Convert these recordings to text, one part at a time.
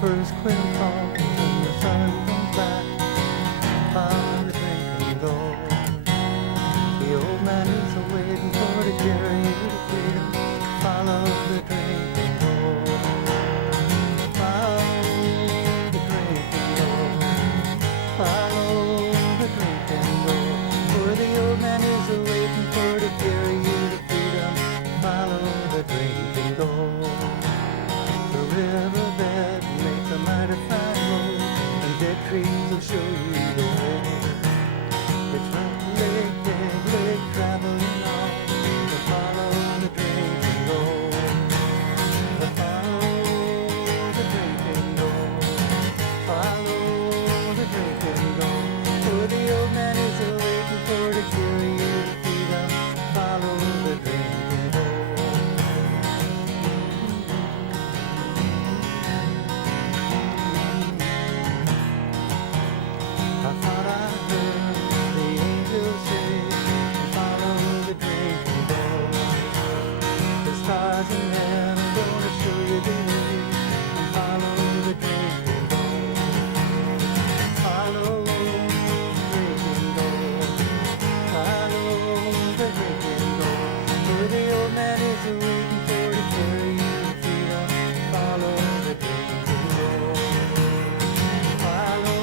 first quail calls and the sun comes back, follow the drinking gold. The old man is waiting for to carry you to freedom, follow the drinking gold. Follow the drinking gold, follow the drinking gold. For the old man is waiting for to carry you to freedom, follow the drinking gold. The riverbed makes a mighty fine road, and dead trees will show you the way. It's rough lake, dead lake, traveling on, to follow the drinking gold. To follow the drinking gold, follow the drinking gold. For the old man is waiting for to carry you to freedom, follow the drinking gold. I thought I heard the angels say, follow the drinking gold. The stars in heaven are gonna show you the way, follow the drinking gold. Follow the drinking gold, follow the drinking gold. For the old man is waiting for to carry you to freedom, follow the drinking gold. Follow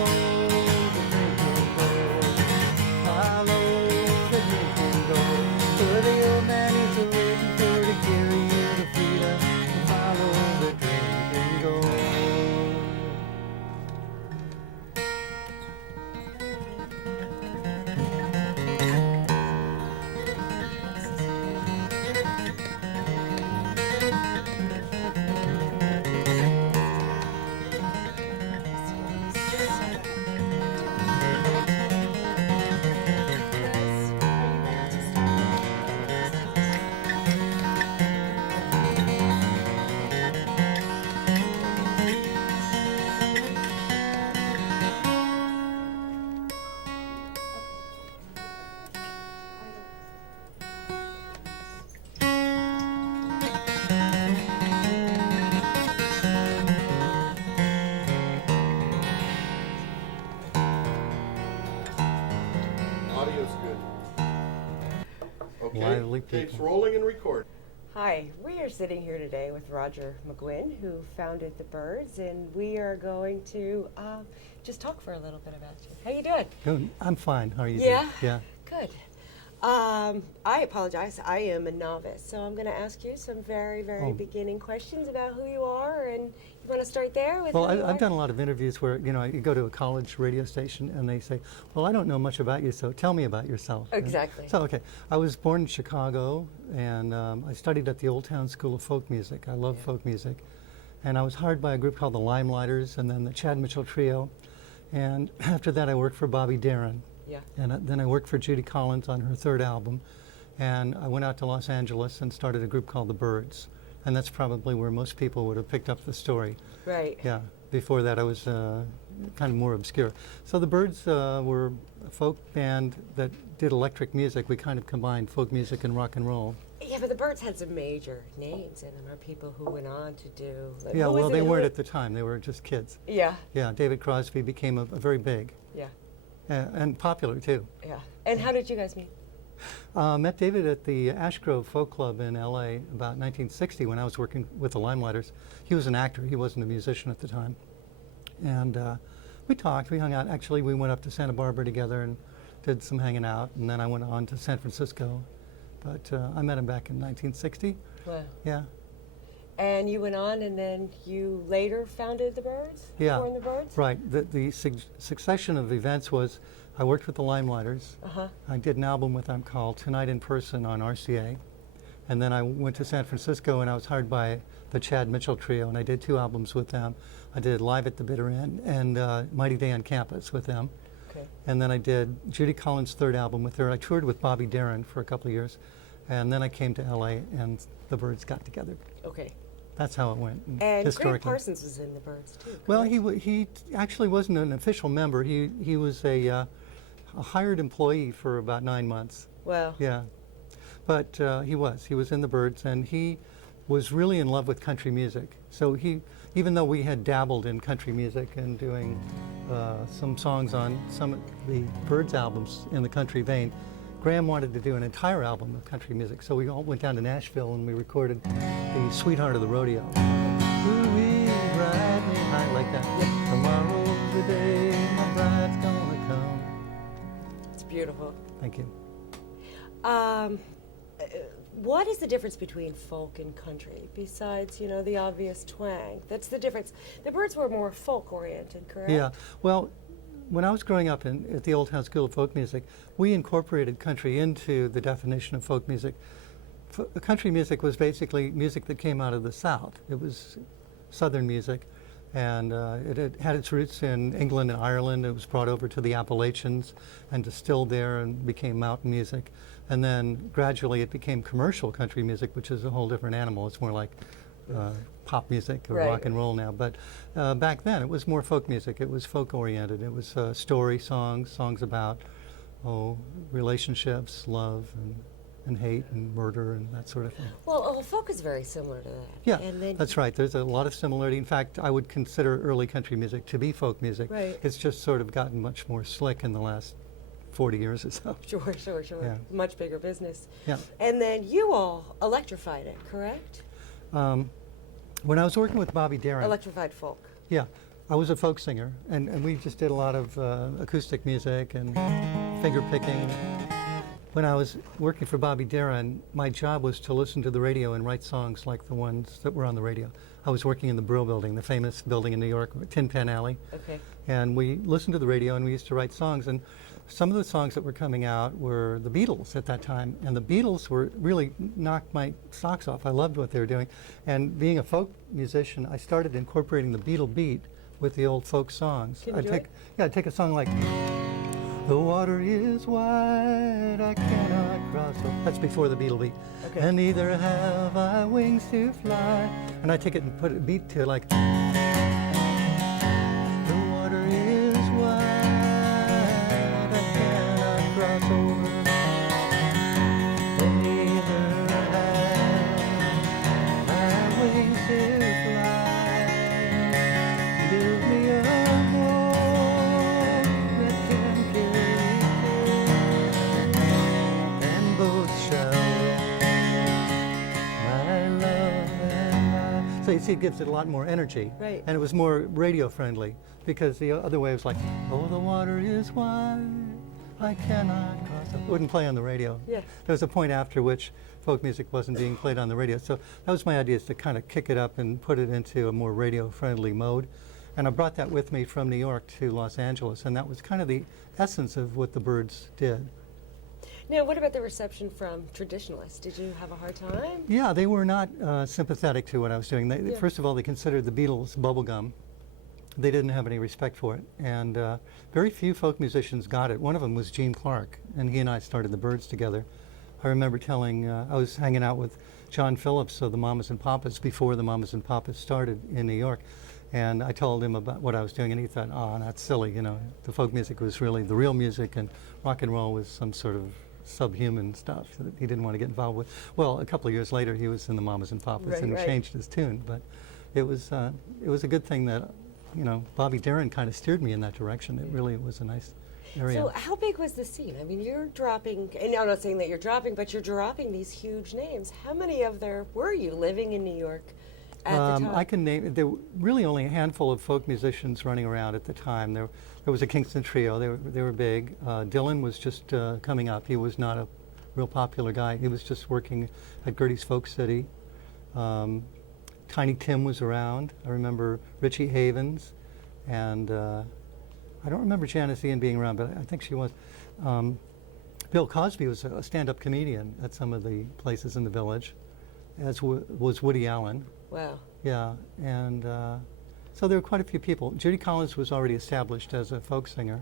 the drinking gold, follow the drinking gold. For the old man is waiting for to carry you to freedom, follow the drinking gold. Audio's good. Okay, Lively tape's people. rolling and recording. Hi, we are sitting here today with Roger McGuinn, who founded the Birds, and we are going to just talk for a little bit about you. How you doing? Good. I'm fine. How are you Yeah? doing? Yeah. Good. I apologize. I am a novice, so I'm going to ask you some very, very Oh. beginning questions about who you are, and you want to start there with Well, who you I've are? done a lot of interviews where, you go to a college radio station and they say, well, I don't know much about you, so tell me about yourself. And Exactly. so, okay, I was born in Chicago, and I studied at the Old Town School of Folk Music. I love folk music. And I was hired by a group called the Limelighters and then the Chad Mitchell Trio. And after that, I worked for Bobby Darin. Yeah. And then I worked for Judy Collins on her third album. And I went out to Los Angeles and started a group called the Birds. And that's probably where most people would have picked up the story. Right. Yeah. Before that, I was kind of more obscure. So the Birds were a folk band that did electric music. We kind of combined folk music and rock and roll. Yeah, but the Birds had some major names in them, or people who went on to do. Like, Yeah, who was well, it- they who weren't wa- at the time. They were just kids. Yeah, Yeah, David Crosby became a very big yeah, and popular, too. yeah. And how did you guys meet? Met David at the Ash Grove Folk Club in L.A. about 1960 when I was working with the Limelighters. He was an actor. He wasn't a musician at the time. And we talked. We hung out. Actually, we went up to Santa Barbara together and did some hanging out. And then I went on to San Francisco. But I met him back in 1960. Wow. Yeah. And you went on, and then you later founded the Birds? Yeah. Formed the Birds? Right. The succession of events was I worked with the Limelighters. Uh-huh. I did an album with them called Tonight in Person on RCA. And then I went to San Francisco and I was hired by the Chad Mitchell Trio, and I did 2 albums with them. I did Live at the Bitter End and Mighty Day on Campus with them. Okay. And then I did Judy Collins' 3rd album with her. I toured with Bobby Darin for a couple of years. And then I came to LA and the Birds got together. Okay. That's how it went. And Grant historically. Parsons was in the Birds too. Well, correct? he actually wasn't an official member. He was a hired employee for about 9 months. Wow. Yeah, but he was in the Birds, and he was really in love with country music. So even though we had dabbled in country music and doing some songs on some of the Byrds albums in the country vein, Graham wanted to do an entire album of country music. So we all went down to Nashville and we recorded the Sweetheart of the Rodeo. Ooh-wee, ride me high, like that. Tomorrow's the day my bride's gonna come. It's beautiful. Thank you. What is the difference between folk and country, besides, you know, the obvious twang? That's the difference. The Byrds were more folk-oriented, correct? Yeah, well, when I was growing up at the Old Town School of Folk Music, we incorporated country into the definition of folk music. Country music was basically music that came out of the South. It was Southern music, and it had its roots in England and Ireland. It was brought over to the Appalachians and distilled there and became mountain music. And then gradually it became commercial country music, which is a whole different animal. It's more like pop music or Right. rock and roll now. But back then it was more folk music. It was folk oriented. It was story songs, songs about relationships, love, and hate and murder and that sort of thing. Well, folk is very similar to that. Yeah, And then that's right. There's a lot of similarity. In fact, I would consider early country music to be folk music. Right. It's just sort of gotten much more slick in the last 40 years or so. Sure. Yeah. Much bigger business. Yeah. And then you all electrified it, correct? When I was working with Bobby Darin, Electrified folk. yeah, I was a folk singer, and we just did a lot of acoustic music and finger picking. When I was working for Bobby Darin, my job was to listen to the radio and write songs like the ones that were on the radio. I was working in the Brill Building, the famous building in New York, Tin Pan Alley. Okay. And we listened to the radio and we used to write songs. And some of the songs that were coming out were the Beatles at that time. And the Beatles were really knocked my socks off. I loved what they were doing. And being a folk musician, I started incorporating the Beatle beat with the old folk songs. Can you do it? I'd take a song like, "The water is wide, I cannot cross." That's before the Beatle beat. Okay. And neither have I wings to fly. And I take it and put a beat to it like, "The water is wide, I cannot cross over. And neither have I wings to fly. Build me a boat that can carry and both shall my love and I." So you see, it gives it a lot more energy. Right. And it was more radio friendly, because the other way was like, "Oh, the water is wide, I cannot cross it." It wouldn't play on the radio. Yeah. There was a point after which folk music wasn't being played on the radio. So that was my idea, is to kind of kick it up and put it into a more radio friendly mode. And I brought that with me from New York to Los Angeles, and that was kind of the essence of what the Byrds did. Now, what about the reception from traditionalists? Did you have a hard time? Yeah, they were not sympathetic to what I was doing. Yeah. First of all, they considered the Beatles bubblegum. They didn't have any respect for it. And very few folk musicians got it. One of them was Gene Clark, and he and I started the Byrds together. I remember telling, I was hanging out with John Phillips of the Mamas and Papas before the Mamas and Papas started in New York. And I told him about what I was doing, and he thought, "Oh, that's silly, you know. The folk music was really the real music, and rock and roll was some sort of subhuman stuff that he didn't want to get involved with." Well, a couple of years later, he was in the Mamas and Papas, Right, and right. changed his tune. But it was a good thing that, you know, Bobby Darin kind of steered me in that direction. It really was a nice area. So how big was the scene? I mean, you're dropping, and I'm not saying that you're dropping, but you're dropping these huge names. How many of there were you living in New York at the time? I can name, there were really only a handful of folk musicians running around at the time. There was a Kingston Trio. They were big. Dylan was just coming up. He was not a real popular guy. He was just working at Gertie's Folk City. Tiny Tim was around. I remember Richie Havens, and I don't remember Janice Ian being around, but I think she was. Bill Cosby was a stand-up comedian at some of the places in the Village, as was Woody Allen. Wow. Yeah, and so there were quite a few people. Judy Collins was already established as a folk singer,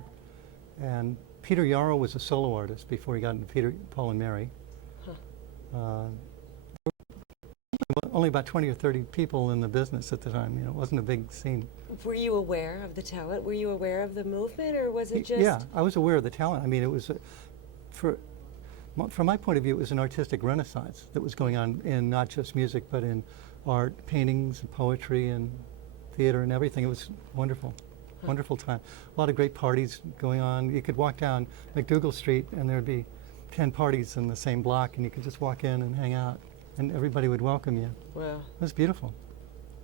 and Peter Yarrow was a solo artist before he got into Paul and Mary. Huh. Only about 20 or 30 people in the business at the time. You know, it wasn't a big scene. Were you aware of the talent? Were you aware of the movement, or was it just? Yeah, I was aware of the talent. I mean, it was, from my point of view, it was an artistic renaissance that was going on in not just music, but in art, paintings, and poetry, and theater and everything. It was wonderful, wonderful time. A lot of great parties going on. You could walk down McDougal Street and there'd be 10 parties in the same block, and you could just walk in and hang out, and everybody would welcome you. Wow. It was beautiful.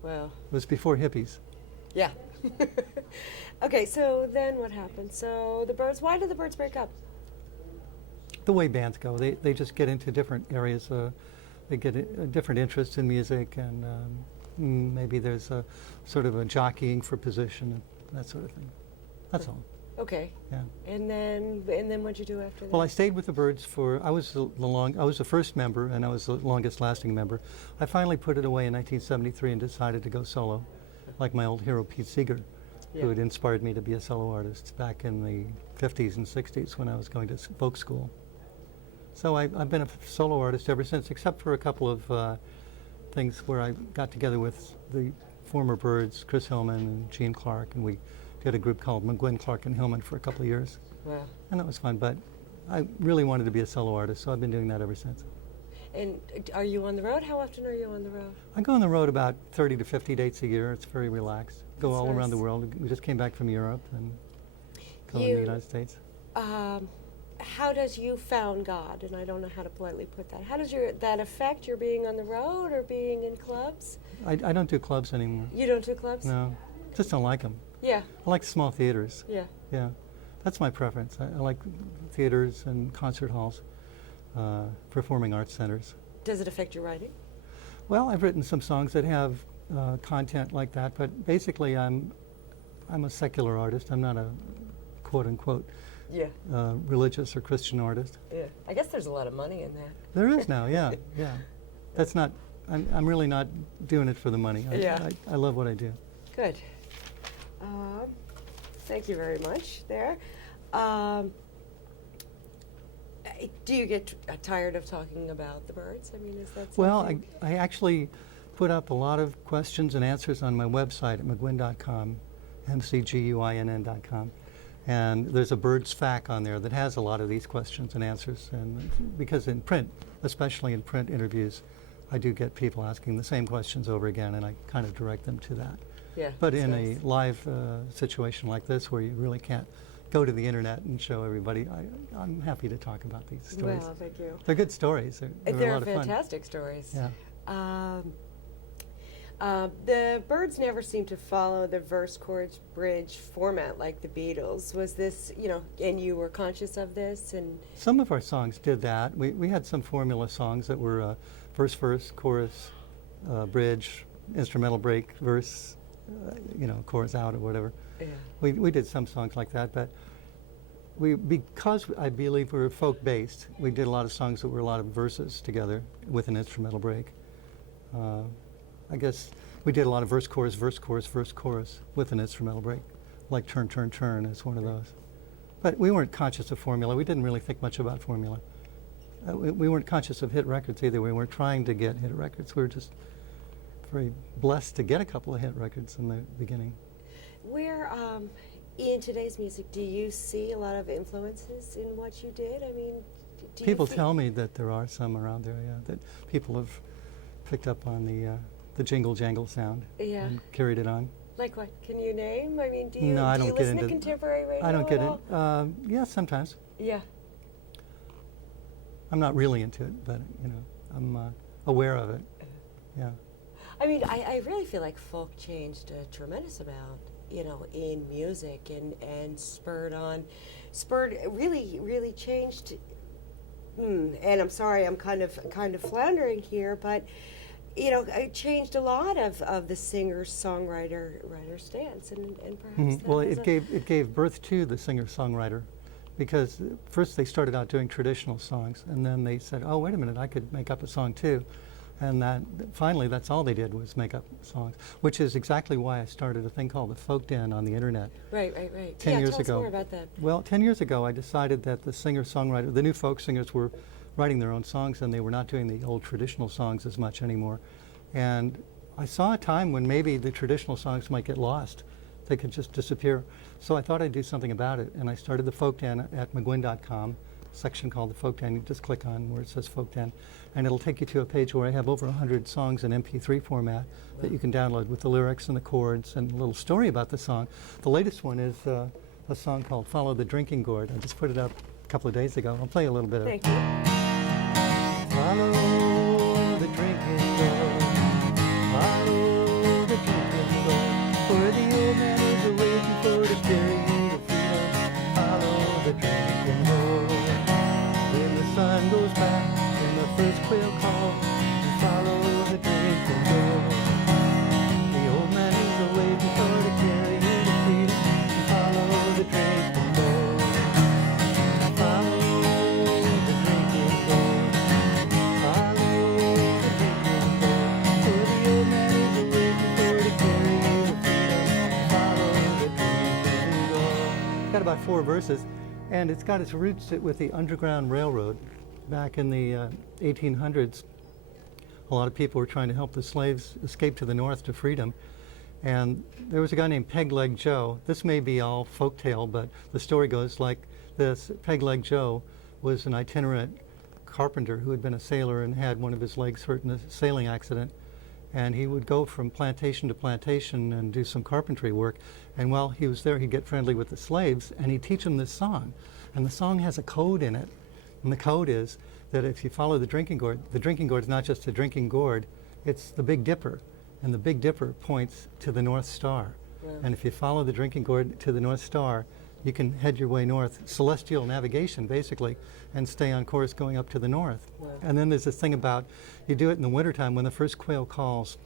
Wow. It was before hippies. Yeah. Okay, so then what happened? So the Byrds, why did the Byrds break up? The way bands go, they just get into different areas. They get different interests in music, and maybe there's a sort of a jockeying for position and that sort of thing. That's all. Okay. Yeah. And then what'd you do after that? Well, I stayed with the Byrds for I was the first member, and I was the longest lasting member. I finally put it away in 1973 and decided to go solo, like my old hero Pete Seeger, who had inspired me to be a solo artist back in the 50s and 60s when I was going to folk school. So I've been a solo artist ever since, except for a couple of things where I got together with the former Byrds, Chris Hillman and Gene Clark, and we did a group called McGuinn, Clark and Hillman for a couple of years. Wow. And that was fun, but I really wanted to be a solo artist, so I've been doing that ever since. And are you on the road? How often are you on the road? I go on the road about 30 to 50 dates a year. It's very relaxed. Go That's all around the nice. world. We just came back from Europe and go in You- the United States. How does you found God? And I don't know how to politely put that. How does that affect your being on the road or being in clubs? I don't do clubs anymore. You don't do clubs? No, just don't like them. Yeah. I like small theaters. Yeah. Yeah, that's my preference. I like theaters and concert halls, performing arts centers. Does it affect your writing? Well, I've written some songs that have content like that, but basically I'm a secular artist. I'm not a quote-unquote Yeah. religious or Christian artist. Yeah. I guess there's a lot of money in that. There is now, yeah, yeah. That's not, I'm really not doing it for the money. Yeah. I love what I do. Good. Thank you very much there. Do you get tired of talking about the Byrds? I mean, is that something? Well, I actually put up a lot of questions and answers on my website at McGuinn.com, McGuinn.com. And there's a Byrds FAQ on there that has a lot of these questions and answers. And because in print, especially in print interviews, I do get people asking the same questions over again, and I kind of direct them to that. Yeah. But that's in nice. a live situation like this, where you really can't go to the internet and show everybody, I'm happy to talk about these stories. Well, thank you. They're good stories. They're a They're lot of fun. fantastic stories. Yeah. The Byrds never seemed to follow the verse, chorus, bridge format like the Beatles. Was this, and you were conscious of this? And Some of our songs did that. We had some formula songs that were verse, chorus, bridge, instrumental break, verse, chorus out or whatever. yeah. We did some songs like that, but because I believe we were folk-based, we did a lot of songs that were a lot of verses together with an instrumental break. I guess we did a lot of verse, chorus with an instrumental break, like Turn, Turn, Turn is one of those. But we weren't conscious of formula. We didn't really think much about formula. We weren't conscious of hit records either. We weren't trying to get hit records. We were just very blessed to get a couple of hit records in the beginning. Where, in today's music, do you see a lot of influences in what you did? I mean, do People you tell me that there are some around there, yeah, that people have picked up on the jingle jangle sound Yeah. and carried it on. Like what? Can you name? I mean, do you, No, I do you don't get listen to into- contemporary radio I don't get at it. all? Yeah, sometimes. Yeah. I'm not really into it, but I'm aware of it. Yeah. I mean, I really feel like folk changed a tremendous amount, in music and really changed. And I'm sorry, I'm kind of floundering here, but it changed a lot of the singer-songwriter stance, and perhaps that Well, was it gave birth to the singer-songwriter, because first they started out doing traditional songs, and then they said, "Oh, wait a minute, I could make up a song too," and finally that's all they did was make up songs, which is exactly why I started a thing called the Folk Den on the internet. Right. 10 years tell ago. us more about that. Well, 10 years ago, I decided that the new folk singers were writing their own songs, and they were not doing the old traditional songs as much anymore. And I saw a time when maybe the traditional songs might get lost. They could just disappear. So I thought I'd do something about it, and I started the Folk Den at McGuinn.com, section called the Folk Den. You just click on where it says Folk Den, and it'll take you to a page where I have over 100 songs in MP3 format that you can download with the lyrics and the chords and a little story about the song. The latest one is a song called Follow the Drinking Gourd. I just put it up a couple of days ago. I'll play a little bit of it. Thank you. Follow the drinking gourd, follow the drinking gourd, where the old man is waiting for to carry you to freedom. Follow the drinking gourd. When the sun goes back and the first quail calls, you follow the drinking gourd. The old man is waiting for to carry you to freedom. You follow the drinking gourd. Follow the drinking gourd. Follow the drinking gourd. Where the old man is waiting for to carry you to freedom. Follow the drinking gourd. It's got about 4 verses, and it's got its roots with the Underground Railroad. Back in the 1800s, a lot of people were trying to help the slaves escape to the north to freedom. And there was a guy named Peg-Leg Joe. This may be all folktale, but the story goes like this. Peg-Leg Joe was an itinerant carpenter who had been a sailor and had one of his legs hurt in a sailing accident. And he would go from plantation to plantation and do some carpentry work. And while he was there, he'd get friendly with the slaves, and he'd teach them this song. And the song has a code in it. And the code is that if you follow the drinking gourd is not just a drinking gourd, it's the Big Dipper. And the Big Dipper points to the North Star. Wow. And if you follow the drinking gourd to the North Star, you can head your way north, celestial navigation basically, and stay on course going up to the north. Wow. And then there's this thing about, you do it in the wintertime when the first quail calls.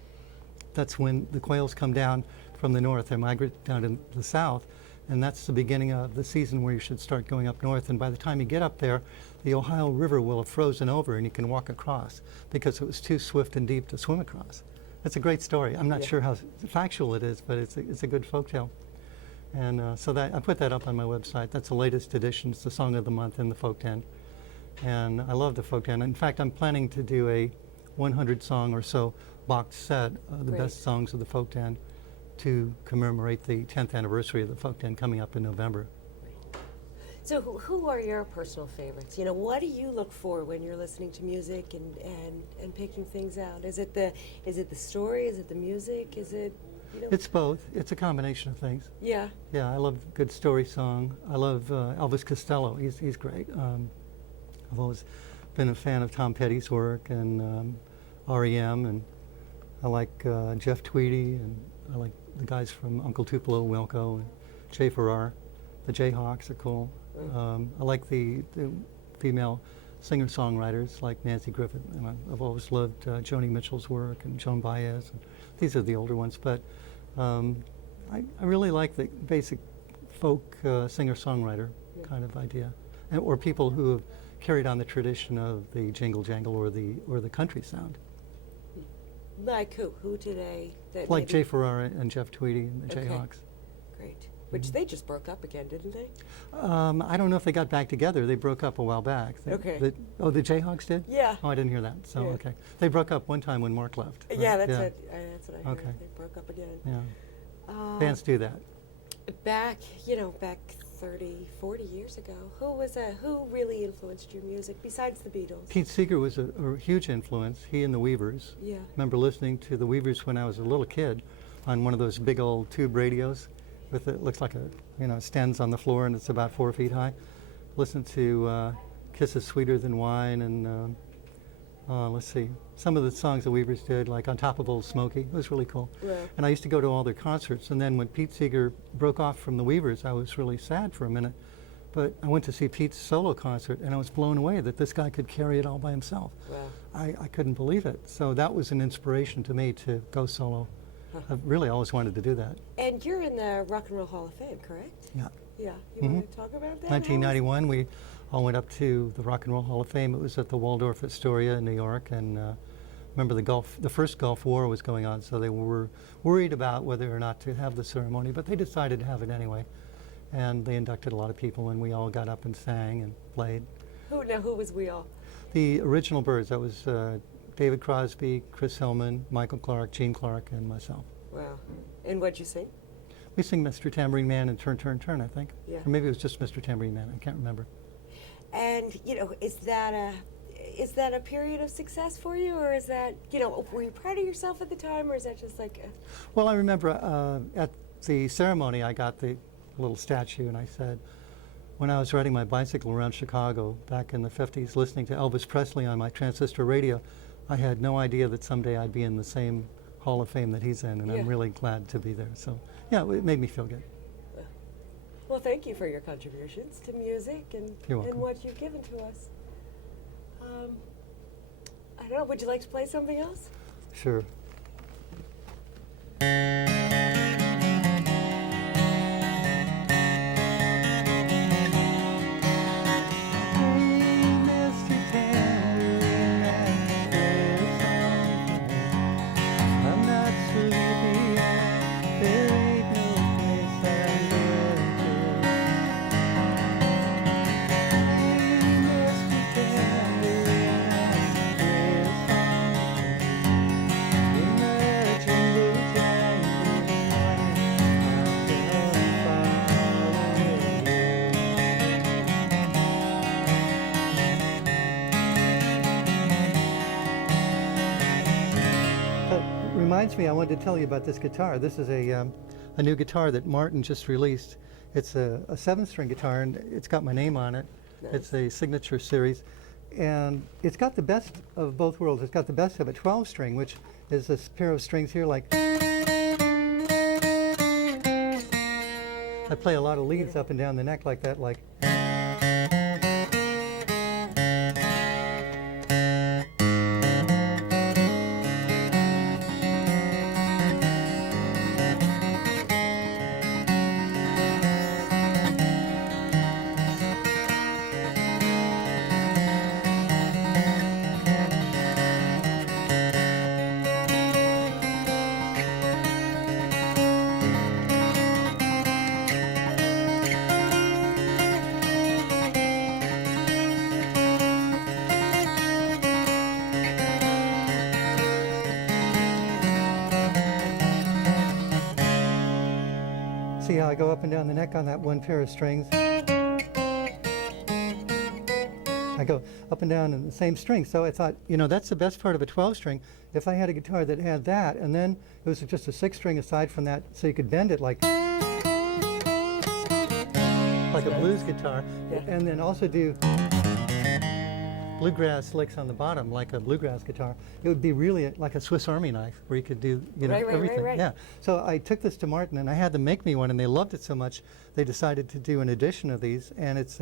That's when the quails come down from the north. They migrate down to the south. And that's the beginning of the season where you should start going up north. And by the time you get up there, the Ohio River will have frozen over and you can walk across because it was too swift and deep to swim across. It's a great story. I'm not sure how factual it is, but it's a good folktale. And so that I put that up on my website. That's the latest edition. It's the Song of the Month in the Folk Den. And I love the Folk Den. In fact, I'm planning to do a 100 song or so box set of the Great. best songs of the Folk Den to commemorate the 10th anniversary of the Folk Den coming up in November. So who are your personal favorites? You know, what do you look for when you're listening to music and picking things out? Is it the story? Is it the music? Is it, you know? It's both. It's a combination of things. Yeah. Yeah, I love a good story song. I love Elvis Costello. He's great. I've always been a fan of Tom Petty's work and REM, and I like Jeff Tweedy, and I like the guys from Uncle Tupelo, Wilco, and Jay Farrar. The Jayhawks are cool. I like the female singer-songwriters like Nancy Griffith, and I've always loved Joni Mitchell's work and Joan Baez. And these are the older ones, but I really like the basic folk singer-songwriter kind of idea, or people who have carried on the tradition of the jingle jangle or the country sound. Like who? Who today? That Like maybe- Jay Farrar and Jeff Tweedy and the Okay. Jayhawks. Great. Which they just broke up again, didn't they? I don't know if they got back together. They broke up a while back. Okay. The Jayhawks did? Yeah. Oh, I didn't hear that. So, Yeah. okay. They broke up one time when Mark left. right? Yeah, that's it. That's what I heard. Okay. They broke up again. Yeah. Bands do that. Back 30, 40 years ago, who really influenced your music besides the Beatles? Pete Seeger was a huge influence. He and the Weavers. Yeah. Remember listening to the Weavers when I was a little kid on one of those big old tube radios with it looks like stands on the floor and it's about 4 feet high. Listen to Kisses Sweeter Than Wine and let's see, some of the songs the Weavers did, like On Top of Old Smoky. It was really cool. Yeah. And I used to go to all their concerts. And then when Pete Seeger broke off from the Weavers, I was really sad for a minute. But I went to see Pete's solo concert, and I was blown away that this guy could carry it all by himself. Wow. I couldn't believe it. So that was an inspiration to me to go solo. I've really always wanted to do that. And you're in the Rock and Roll Hall of Fame, correct? Yeah. Yeah. You want to talk about that? 1991, we all went up to the Rock and Roll Hall of Fame. It was at the Waldorf Astoria in New York, and remember the first Gulf War was going on, so they were worried about whether or not to have the ceremony, but they decided to have it anyway. And they inducted a lot of people, and we all got up and sang and played. Who was we all? The original Byrds, that was David Crosby, Chris Hillman, Michael Clark, Gene Clark, and myself. Wow. And what'd you sing? We sing Mr. Tambourine Man and Turn, Turn, Turn, I think. Yeah. Or maybe it was just Mr. Tambourine Man, I can't remember. And is that a period of success for you, or is that were you proud of yourself at the time, or is that just like? Well, I remember at the ceremony, I got the little statue, and I said, when I was riding my bicycle around Chicago back in the 50s, listening to Elvis Presley on my transistor radio, I had no idea that someday I'd be in the same Hall of Fame that he's in, and I'm really glad to be there. So, yeah, it made me feel good. Well, thank you for your contributions to music and what you've given to us. I don't know, would you like to play something else? Sure. Reminds me, I wanted to tell you about this guitar. This is a new guitar that Martin just released. It's a 7-string guitar, and it's got my name on it. Nice. It's a signature series, and it's got the best of both worlds. It's got the best of a 12-string, which is this pair of strings here, like. I play a lot of leads up and down the neck like that, like. See how I go up and down the neck on that one pair of strings? I go up and down in the same string. So I thought, that's the best part of a 12-string. If I had a guitar that had that, and then it was just a 6-string aside from that, so you could bend it like a blues guitar, and then also do bluegrass licks on the bottom like a bluegrass guitar. It would be really like a Swiss Army knife where you could do everything. Right. Yeah. So I took this to Martin and I had them make me one, and they loved it so much they decided to do an edition of these, and it's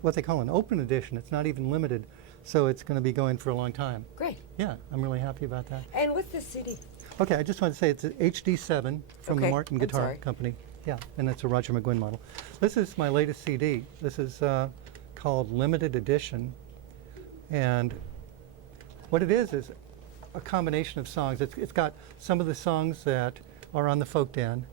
what they call an open edition. It's not even limited, so it's going to be going for a long time. Great. Yeah, I'm really happy about that. And what's the CD? Okay, I just want to say it's an HD7 from the Martin Guitar Company. Yeah, and it's a Roger McGuinn model. This is my latest CD. This is called Limited Edition. And what it is a combination of songs. It's got some of the songs that are on the folk den,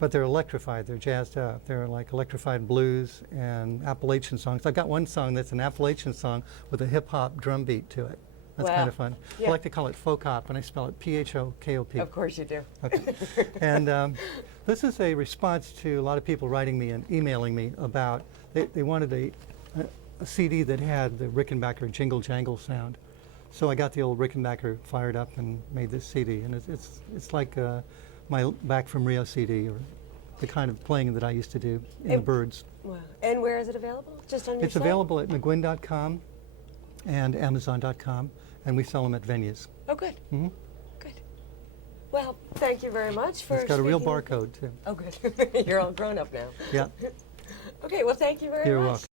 but they're electrified, they're jazzed up. They're like electrified blues and Appalachian songs. I've got one song that's an Appalachian song with a hip-hop drum beat to it. That's kind of fun. Yeah. I like to call it folk hop, and I spell it P-H-O-K-O-P. Of course you do. Okay. And this is a response to a lot of people writing me and emailing me about, they wanted a CD that had the Rickenbacker jingle jangle sound. So I got the old Rickenbacker fired up and made this CD, and it's like my Back from Rio CD, or the kind of playing that I used to do in the Birds. Wow. And where is it available? Just on your It's site? available at McGuinn.com and Amazon.com, and we sell them at venues. Oh, good. Mm-hmm. Good. Well, thank you very much for It's got a real speaking. barcode, too. Oh, good. You're all grown up now. Yeah. Okay, well, thank you very much. You're welcome.